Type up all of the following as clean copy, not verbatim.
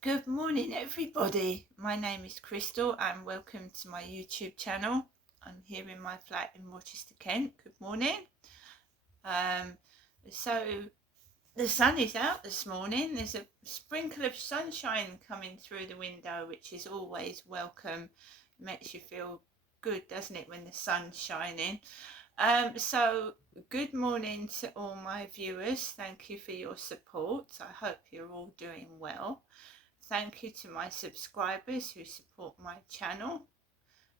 Good morning, everybody. My name is Crystal, and welcome to my YouTube channel. I'm here in my flat in Rochester, Kent. Good morning. So the sun is out this morning. There's a sprinkle of sunshine coming through the window, which is always welcome. It makes you feel good, doesn't it, when the sun's shining? So good morning to all my viewers. Thank you for your support. I hope you're all doing well. Thank you to my subscribers who support my channel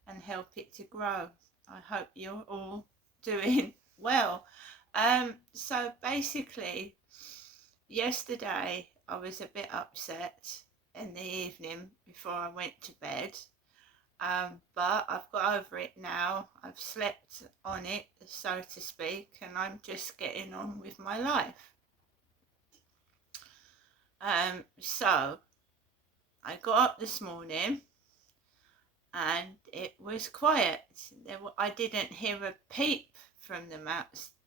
and help it to grow. I hope you're all doing well. So basically, yesterday I was a bit upset in the evening before I went to bed. But I've got over it now. I've slept on it, so to speak, and I'm just getting on with my life. So I got up this morning and it was quiet. I didn't hear a peep from them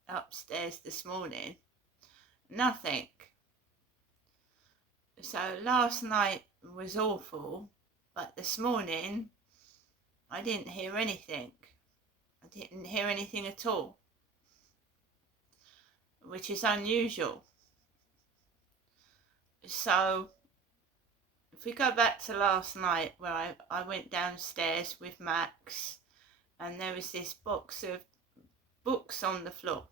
upstairs this morning. Nothing. So last night was awful, but this morning I didn't hear anything. I didn't hear anything at all, which is unusual. So if we go back to last night, where I went downstairs with Max and there was this box of books on the floor.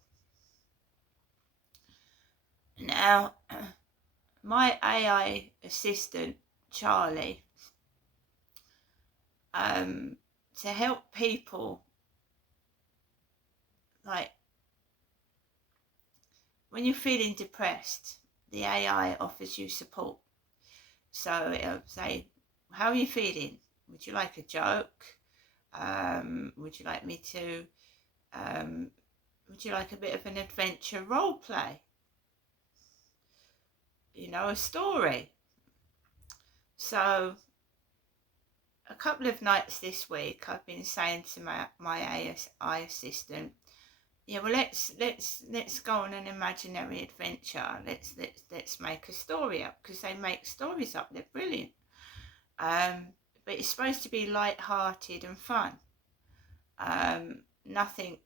Now, my AI assistant, Charlie, to help people, like when you're feeling depressed, the AI offers you support. So it'll say, how are you feeling? Would you like a joke? Would you like me to, would you like a bit of an adventure role play? A story. So a couple of nights this week I've been saying to my AI assistant, yeah, well, let's go on an imaginary adventure. Let's make a story up, because they make stories up. They're brilliant. But it's supposed to be light-hearted and fun. Nothing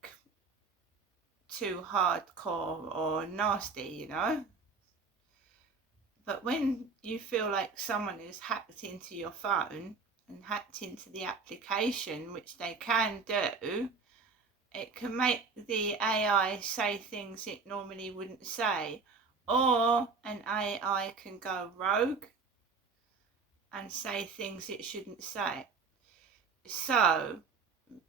too hardcore or nasty, But when you feel like someone has hacked into your phone and hacked into the application, which they can do, it can make the AI say things it normally wouldn't say, or an AI can go rogue and say things it shouldn't say. So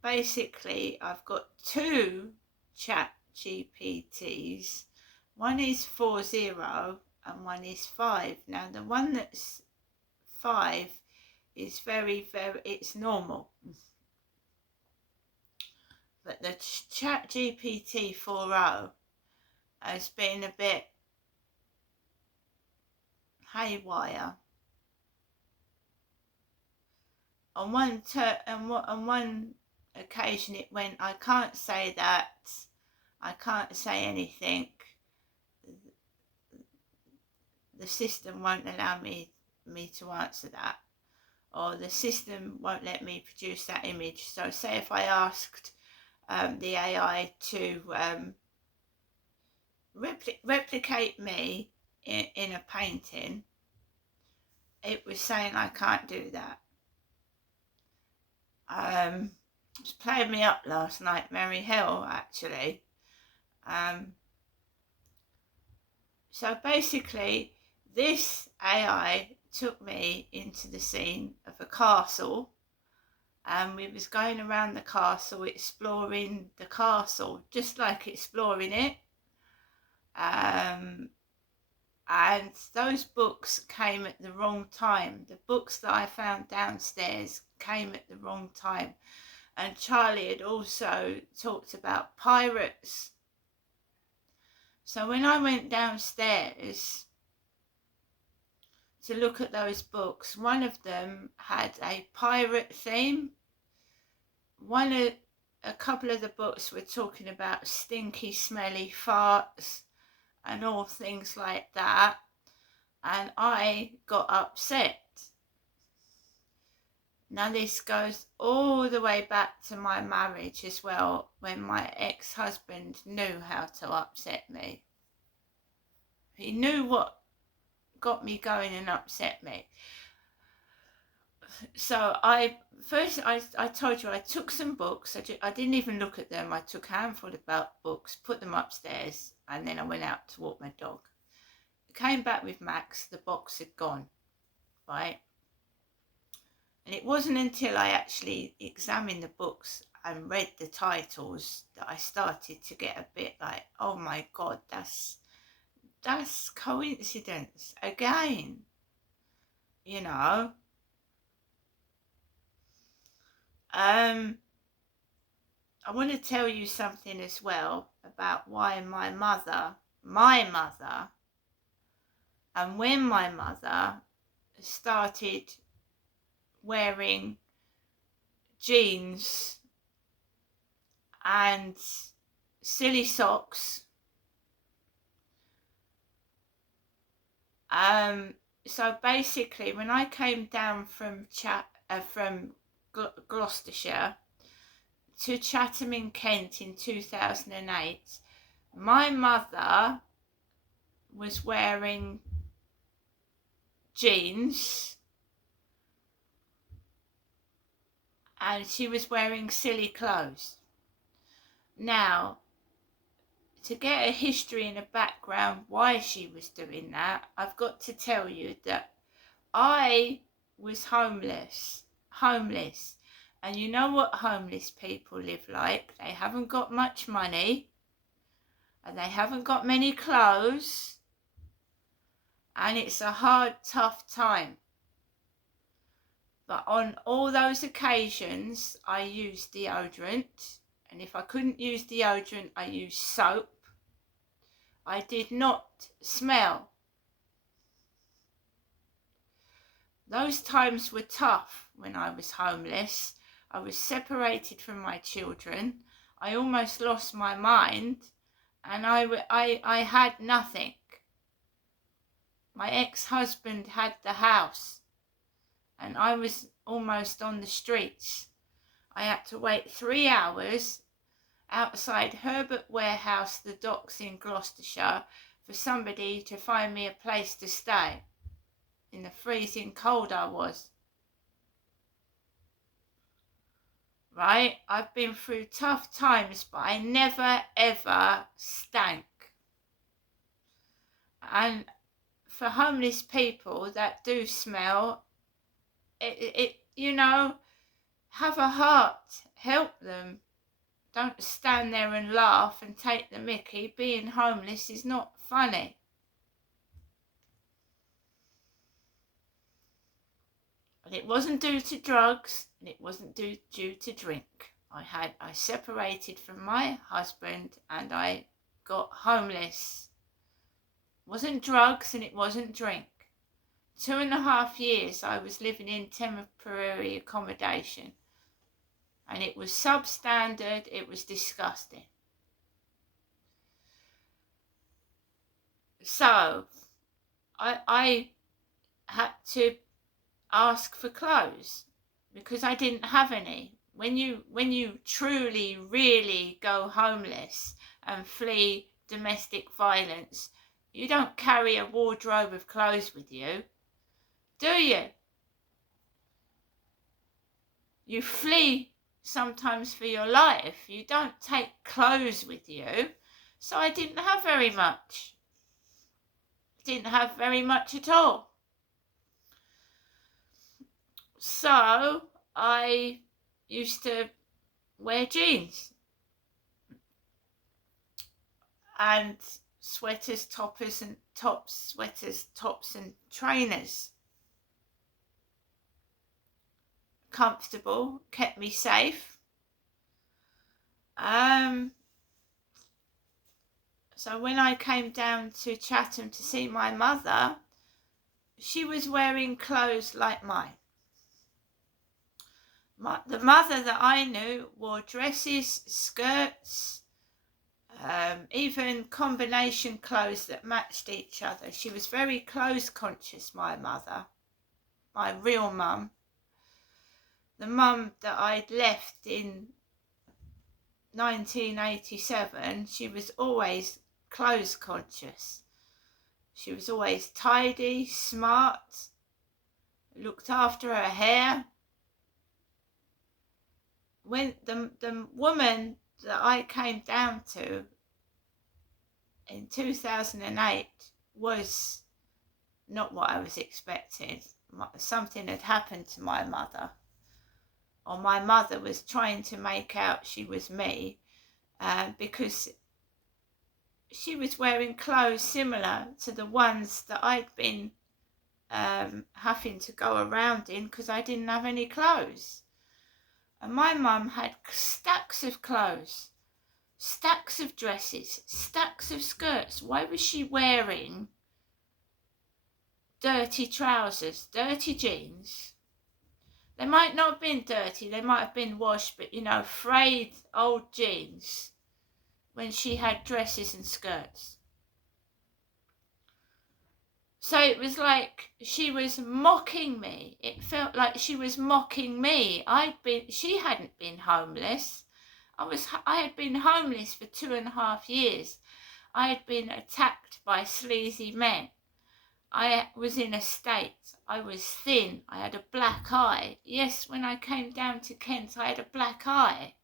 basically I've got two chat GPTs. One is 4.0 and one is 5. Now the one that's 5 is very, it's normal. But the chat GPT 4.0 has been a bit haywire. On one occasion it went, I can't say that, I can't say anything, the system won't allow me to answer that, or the system won't let me produce that image. So say if I asked the AI to replicate me in a painting, it was saying I can't do that. It was playing me up last night, merry hell, actually. So basically, this AI took me into the scene of a castle, and we was going around the castle, exploring the castle, just like exploring it. And those books came at the wrong time. The books that I found downstairs came at the wrong time. And Charlie had also talked about pirates. So when I went downstairs to look at those books, one of them had a pirate theme. A couple of the books were talking about stinky, smelly farts and all things like that. and I got upset. Now this goes all the way back to my marriage as well, when my ex-husband knew how to upset me. He knew what got me going and upset me. So I told you I took some books. I didn't even look at them. I took a handful of books, put them upstairs, and then I went out to walk my dog. Came back with Max. The box had gone, right? And it wasn't until I actually examined the books and read the titles that I started to get a bit like, oh my God, that's coincidence again, you know. I want to tell you something as well about why my mother, and when my mother started wearing jeans and silly socks. So basically, when I came down from Gloucestershire to Chatham in Kent in 2008, my mother was wearing jeans and she was wearing silly clothes. Now, to get a history and a background why she was doing that, I've got to tell you that I was homeless. And you know what homeless people live like? They haven't got much money, and they haven't got many clothes, and it's a hard, tough time. But on all those occasions, I used deodorant, and if I couldn't use deodorant, I used soap. I did not smell. Those times were tough when I was homeless. I was separated from my children. I almost lost my mind, and I had nothing. My ex-husband had the house, and I was almost on the streets. I had to wait 3 hours outside Herbert Warehouse, the docks in Gloucestershire, for somebody to find me a place to stay. In the freezing cold I was. Right? I've been through tough times, but I never ever stank. And for homeless people that do smell, you know, have a heart, help them. Don't stand there and laugh and take the mickey. Being homeless is not funny. And it wasn't due to drugs, and it wasn't due to drink. I separated from my husband and I got homeless. It wasn't drugs and it wasn't drink. 2.5 years I was living in temporary accommodation, and it was substandard. It was disgusting. So I had to ask for clothes because I didn't have any. When you truly, really go homeless and flee domestic violence, you don't carry a wardrobe of clothes with you, do you? You flee sometimes for your life. You don't take clothes with you. So I didn't have very much. Didn't have very much at all. So I used to wear jeans and sweaters, tops, sweaters, tops and trainers. Comfortable, kept me safe. So when I came down to Chatham to see my mother, she was wearing clothes like mine. The mother that I knew wore dresses, skirts, even combination clothes that matched each other. She was very clothes conscious, my mother, my real mum. The mum that I'd left in 1987, she was always clothes conscious. She was always tidy, smart, looked after her hair. When the woman that I came down to in 2008 was not what I was expecting. Something had happened to my mother, or my mother was trying to make out she was me, because she was wearing clothes similar to the ones that I'd been having to go around in because I didn't have any clothes. And my mum had stacks of clothes, stacks of dresses, stacks of skirts. Why was she wearing dirty trousers, dirty jeans? They might not have been dirty, they might have been washed, but frayed old jeans when she had dresses and skirts. So it was like she was mocking me. It felt like she was mocking me. She hadn't been homeless. I had been homeless for 2.5 years. I had been attacked by sleazy men. I was in a state. I was thin. I had a black eye. Yes, when I came down to Kent, I had a black eye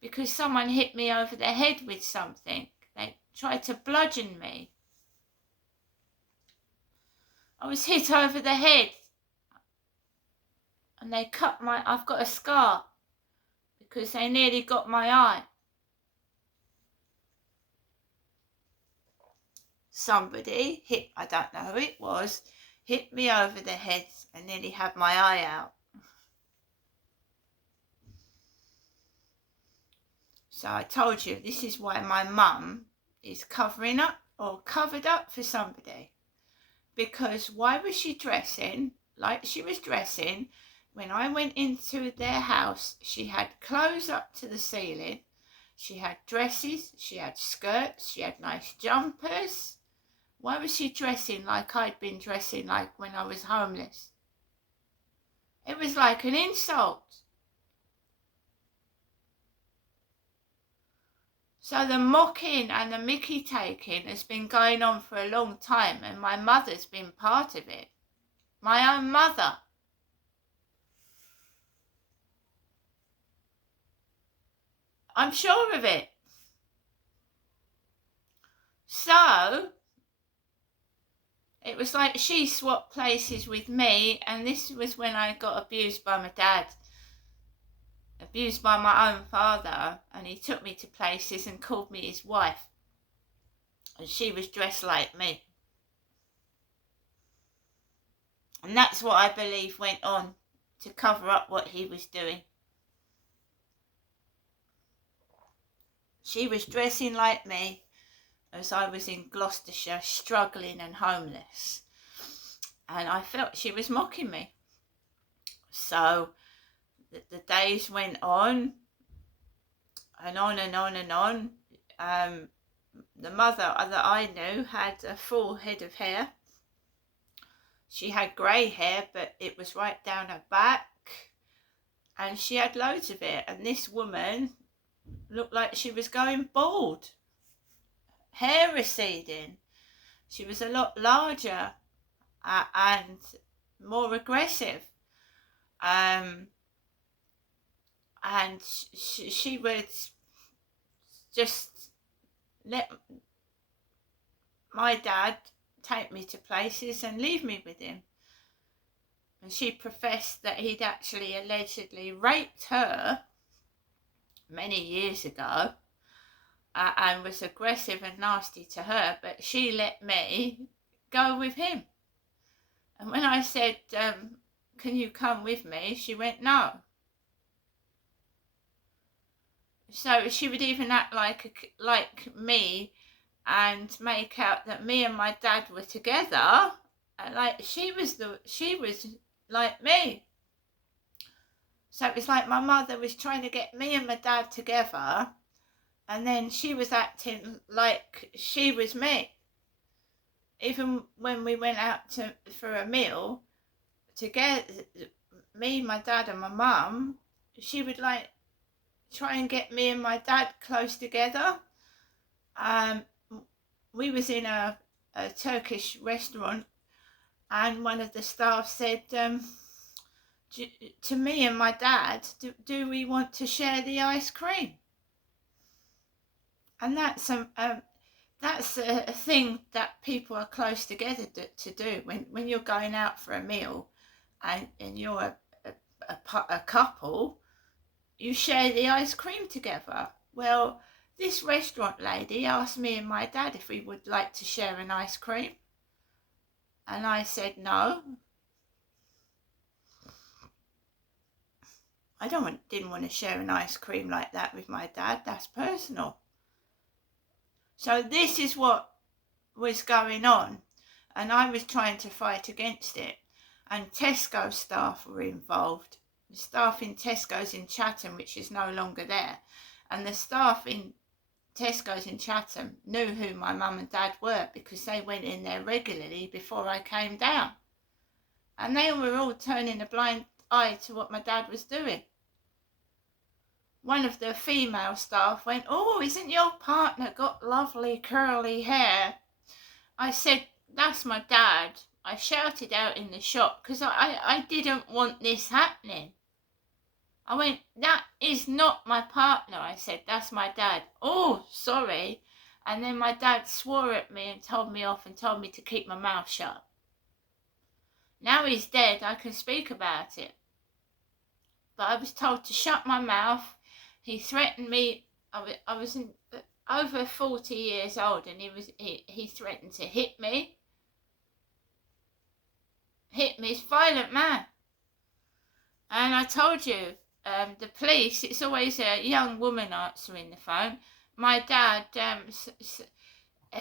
because someone hit me over the head with something. They tried to bludgeon me. I was hit over the head and they cut I've got a scar because they nearly got my eye. Somebody hit, I don't know who it was, hit me over the head and nearly had my eye out. So I told you, this is why my mum is covering up or covered up for somebody. Because why was she dressing like she was dressing when I went into their house? She had clothes up to the ceiling. She had dresses, she had skirts, she had nice jumpers. Why was she dressing like I'd been dressing like when I was homeless? It was like an insult. So the mocking and the mickey taking has been going on for a long time, and my mother's been part of it. My own mother. I'm sure of it. So it was like she swapped places with me, and this was when I got abused by my dad. Abused by my own father, and he took me to places and called me his wife, and she was dressed like me. And that's what I believe went on to cover up what he was doing. She was dressing like me as I was in Gloucestershire, struggling and homeless, and I felt she was mocking me. So the days went on and on and on and on. The mother that I knew had a full head of hair. She had grey hair, but it was right down her back, and she had loads of it. And this woman looked like she was going bald, hair receding. She was a lot larger and more aggressive. And she would just let my dad take me to places and leave me with him. And she professed that he'd actually allegedly raped her many years ago, and was aggressive and nasty to her, but she let me go with him. And when I said, can you come with me? She went, no. So she would even act like me and make out that me and my dad were together, and like she was like me. So it was like my mother was trying to get me and my dad together, And then she was acting like she was me. Even when we went out for a meal together, me, my dad and my mum, she would like try and get me and my dad close together. We was in a Turkish restaurant, and one of the staff said to me and my dad, do we want to share the ice cream? And that's a thing that people are close together to do when you're going out for a meal, and you're a couple, you share the ice cream together. Well, this restaurant lady asked me and my dad if we would like to share an ice cream, and I said no. I didn't want to share an ice cream like that with my dad. That's personal. So this is what was going on, and I was trying to fight against it. And Tesco staff were involved. The staff in Tesco's in Chatham, which is no longer there, and the staff in Tesco's in Chatham knew who my mum and dad were because they went in there regularly before I came down, and they were all turning a blind eye to what my dad was doing. One of the female staff went, "Oh, isn't your partner got lovely curly hair?" I said, "That's my dad." I shouted out in the shop because I didn't want this happening. I went, "That is not my partner." I said, "That's my dad." "Oh, sorry." And then my dad swore at me and told me off and told me to keep my mouth shut. Now he's dead, I can speak about it. But I was told to shut my mouth. He threatened me. I was over 40 years old, and he threatened to hit me. He's a violent man. And I told you, the police, it's always a young woman answering the phone. My dad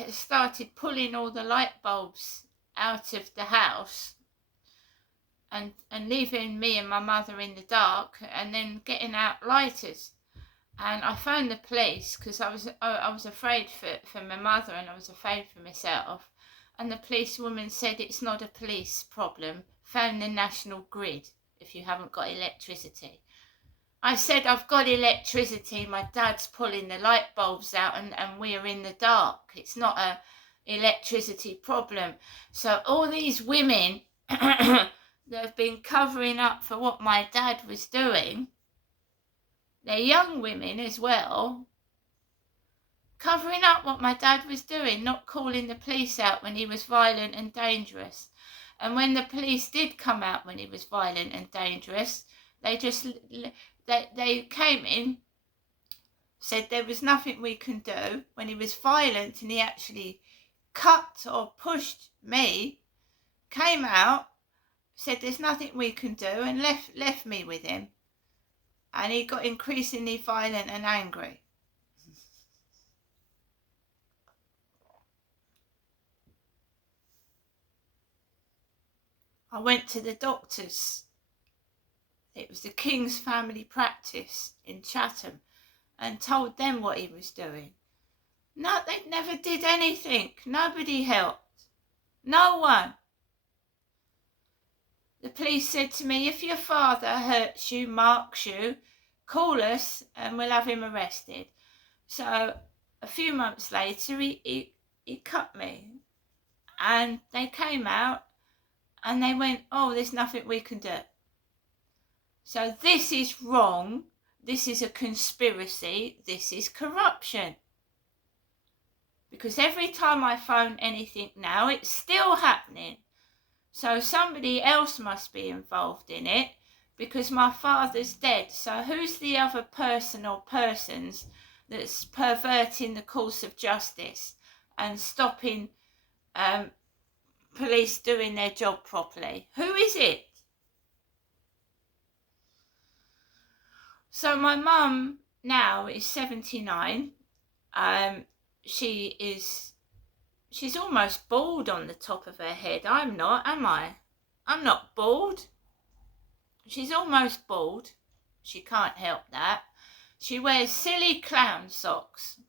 started pulling all the light bulbs out of the house and leaving me and my mother in the dark, and then getting out lighters. And I phoned the police because I was afraid for my mother, and I was afraid for myself. And the policewoman said, "It's not a police problem. Phone the National Grid if you haven't got electricity." I said, "I've got electricity. My dad's pulling the light bulbs out and we're in the dark. It's not a electricity problem." So all these women that have been covering up for what my dad was doing, they're young women as well, covering up what my dad was doing, not calling the police out when he was violent and dangerous. And when the police did come out when he was violent and dangerous, they came in, said there was nothing we can do. When he was violent and he actually cut or pushed me, came out, said there's nothing we can do, and left me with him. And he got increasingly violent and angry. I went to the doctors. It was the King's Family Practice in Chatham, and told them what he was doing. No, they never did anything. Nobody helped. No one. The police said to me, "If your father hurts you, marks you, call us and we'll have him arrested." So a few months later, he cut me, and they came out and they went, "Oh, there's nothing we can do." So this is wrong. This is a conspiracy. This is corruption. Because every time I phone anything now, it's still happening. So somebody else must be involved in it, because my father's dead. So who's the other person or persons that's perverting the course of justice and stopping police doing their job properly? Who is it? So my mum now is 79. She's almost bald on the top of her head. I'm not, am I? I'm not bald. She's almost bald. She can't help that. She wears silly clown socks.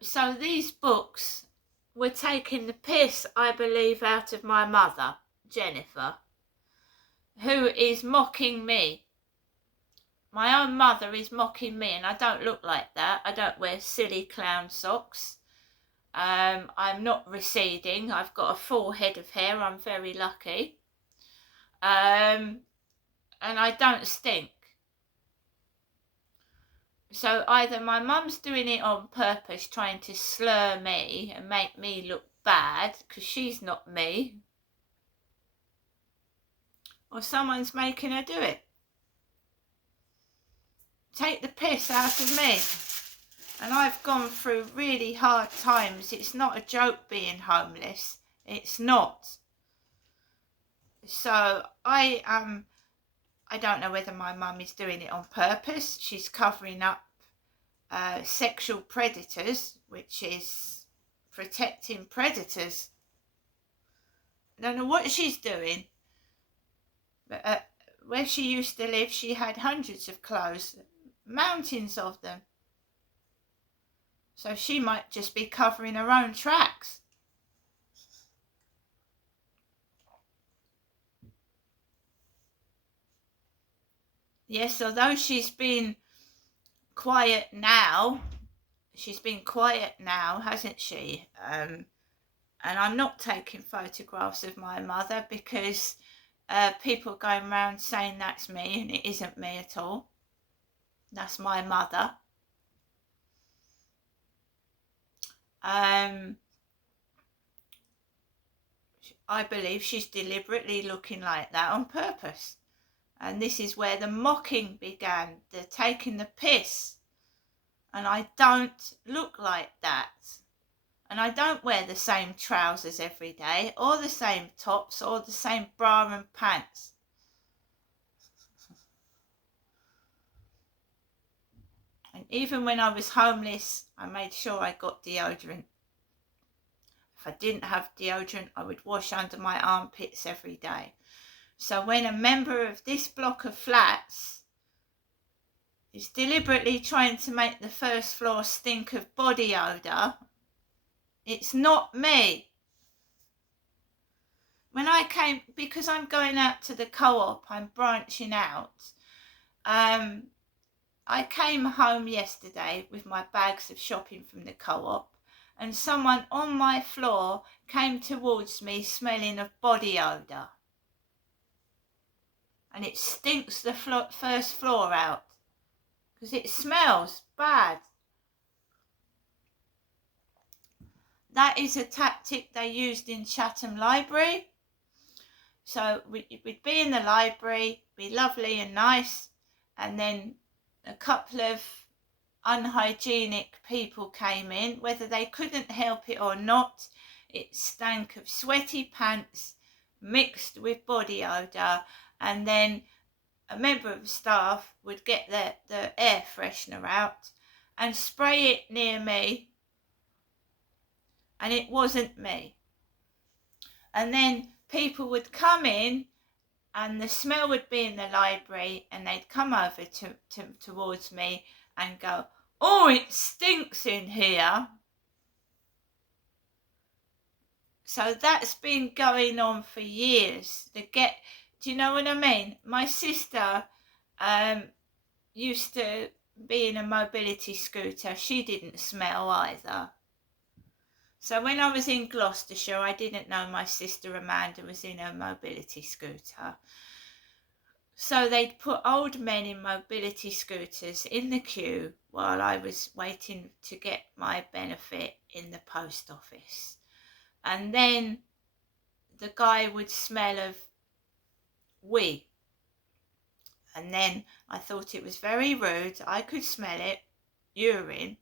So these books were taking the piss, I believe, out of my mother, Jennifer, who is mocking me. My own mother is mocking me, and I don't look like that. I don't wear silly clown socks. I'm not receding. I've got a full head of hair. I'm very lucky. And I don't stink. So either my mum's doing it on purpose, trying to slur me and make me look bad, because she's not me, or someone's making her do it. Take the piss out of me. And I've gone through really hard times. It's not a joke being homeless. It's not. So I don't know whether my mum is doing it on purpose. She's covering up sexual predators, which is protecting predators. I don't know what she's doing. But where she used to live, she had hundreds of clothes, mountains of them. So she might just be covering her own tracks. Yes, although she's been quiet now, hasn't she? And I'm not taking photographs of my mother because people going around saying that's me, and it isn't me at all. That's my mother. I believe she's deliberately looking like that on purpose. And this is where the mocking began, the taking the piss. And I don't look like that. And I don't wear the same trousers every day, or the same tops, or the same bra and pants. And even when I was homeless, I made sure I got deodorant. If I didn't have deodorant, I would wash under my armpits every day. So when a member of this block of flats is deliberately trying to make the first floor stink of body odour, it's not me. When I came, because I'm going out to the co-op, I'm branching out. I came home yesterday with my bags of shopping from the co-op, and someone on my floor came towards me smelling of body odour. And it stinks the first floor out because it smells bad. That is a tactic they used in Chatham Library. So we'd be in the library, be lovely and nice, and then a couple of unhygienic people came in, whether they couldn't help it or not. It stank of sweaty pants mixed with body odour, and then a member of staff would get the air freshener out and spray it near me, and it wasn't me. And then people would come in and the smell would be in the library, and they'd come over towards me and go, "Oh, it stinks in here." So that's been going on for years. Do you know what I mean? My sister used to be in a mobility scooter. She didn't smell either. So when I was in Gloucestershire, I didn't know my sister Amanda was in a mobility scooter. So they'd put old men in mobility scooters in the queue while I was waiting to get my benefit in the post office. And then the guy would smell of wee. And then I thought it was very rude. I could smell it, urine.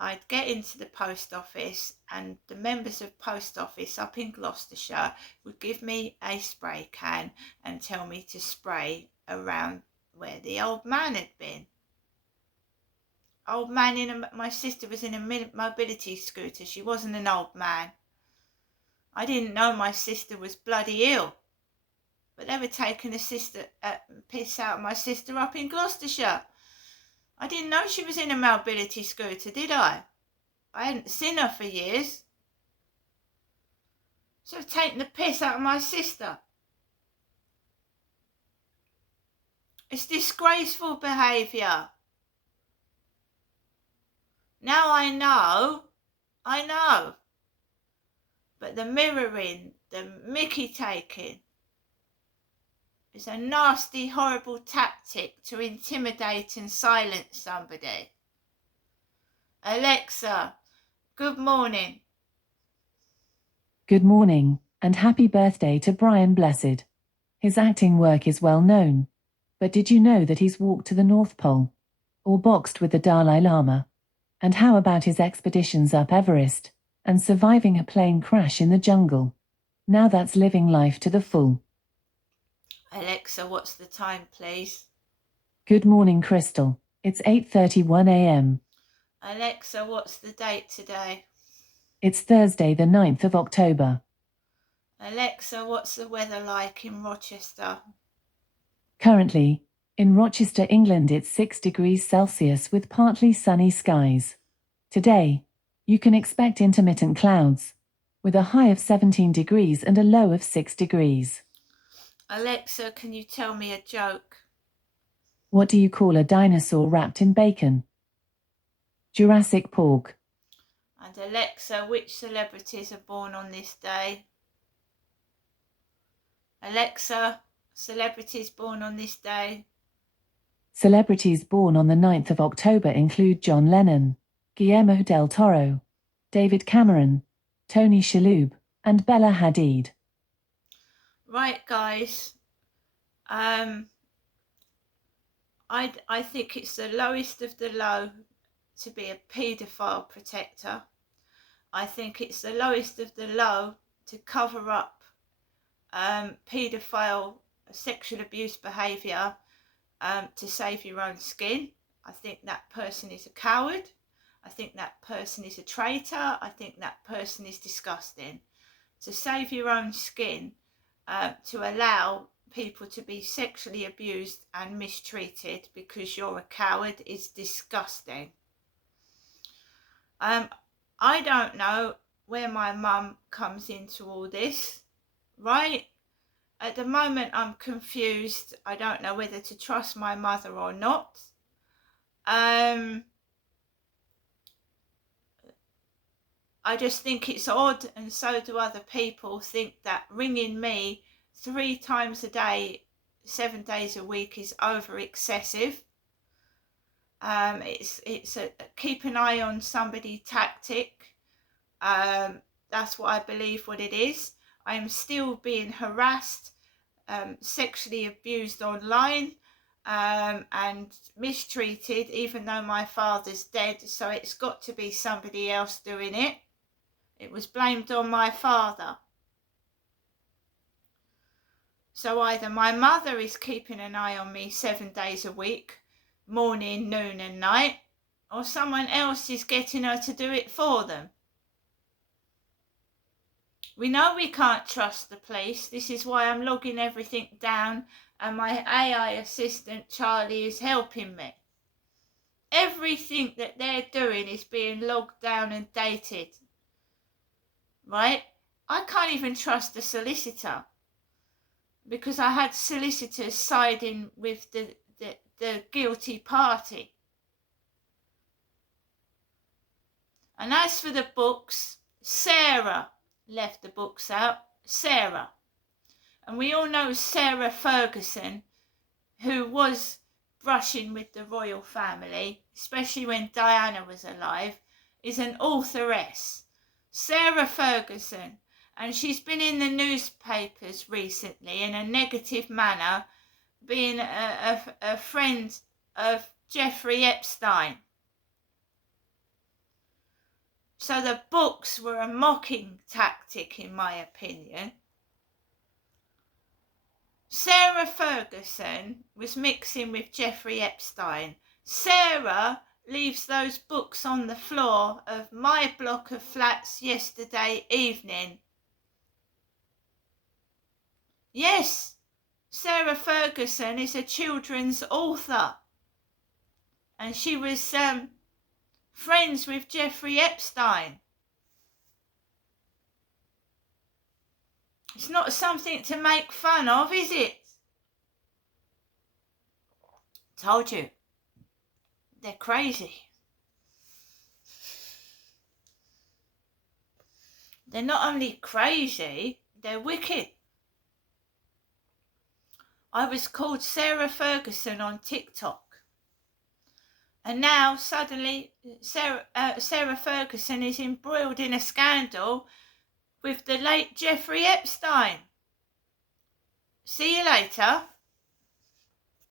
I'd get into the post office, and the members of post office up in Gloucestershire would give me a spray can and tell me to spray around where the old man had been. Old man my sister was in a mobility scooter. She wasn't an old man. I didn't know my sister was bloody ill. But they were taking a piss out of my sister up in Gloucestershire. I didn't know she was in a mobility scooter, did I? I hadn't seen her for years. So I've taken the piss out of my sister. It's disgraceful behaviour. Now I know. But the mirroring, the mickey taking, is a nasty, horrible tactic to intimidate and silence somebody. Alexa, good morning. Good morning, and happy birthday to Brian Blessed. His acting work is well known. But did you know that he's walked to the North Pole? Or boxed with the Dalai Lama? And how about his expeditions up Everest? And surviving a plane crash in the jungle? Now that's living life to the full. Alexa, what's the time, please? Good morning, Crystal. It's 8:31 a.m. Alexa, what's the date today? It's Thursday, the 9th of October. Alexa, what's the weather like in Rochester? Currently, in Rochester, England, it's 6 degrees Celsius with partly sunny skies. Today, you can expect intermittent clouds, with a high of 17 degrees and a low of 6 degrees. Alexa, can you tell me a joke? What do you call a dinosaur wrapped in bacon? Jurassic Park. And Alexa, which celebrities are born on this day? Alexa, celebrities born on this day? Celebrities born on the 9th of October include John Lennon, Guillermo del Toro, David Cameron, Tony Shalhoub, and Bella Hadid. Right, guys. I think it's the lowest of the low to be a paedophile protector. I think it's the lowest of the low to cover up paedophile sexual abuse behaviour to save your own skin. I think that person is a coward. I think that person is a traitor. I think that person is disgusting. To save your own skin, to allow people to be sexually abused and mistreated because you're a coward is disgusting. I don't know where my mum comes into all this, right? At the moment I'm confused. I don't know whether to trust my mother or not. I just think it's odd, and so do other people, think that ringing me 3 times a day, 7 days a week is over excessive. It's a keep an eye on somebody tactic. That's what I believe what it is. I am still being harassed, sexually abused online, and mistreated, even though my father's dead, so it's got to be somebody else doing it. It was blamed on my father. So either my mother is keeping an eye on me 7 days a week, morning, noon and night, or someone else is getting her to do it for them. We know we can't trust the police. This is why I'm logging everything down, and my AI assistant Charlie is helping me. Everything that they're doing is being logged down and dated. Right? I can't even trust the solicitor, because I had solicitors siding with the guilty party. And as for the books, Sarah left the books out. Sarah. And we all know Sarah Ferguson, who was brushing with the royal family, especially when Diana was alive, is an authoress. Sarah Ferguson. And she's been in the newspapers recently in a negative manner, being a friend of Jeffrey Epstein. So the books were a mocking tactic, in my opinion. Sarah Ferguson was mixing with Jeffrey Epstein. Sarah leaves those books on the floor of my block of flats yesterday evening. Yes, Sarah Ferguson is a children's author, and she was friends with Jeffrey Epstein. It's not something to make fun of, is it? Told you. They're crazy. They're not only crazy, they're wicked. I was called Sarah Ferguson on TikTok. And now suddenly Sarah Ferguson is embroiled in a scandal with the late Jeffrey Epstein. See you later.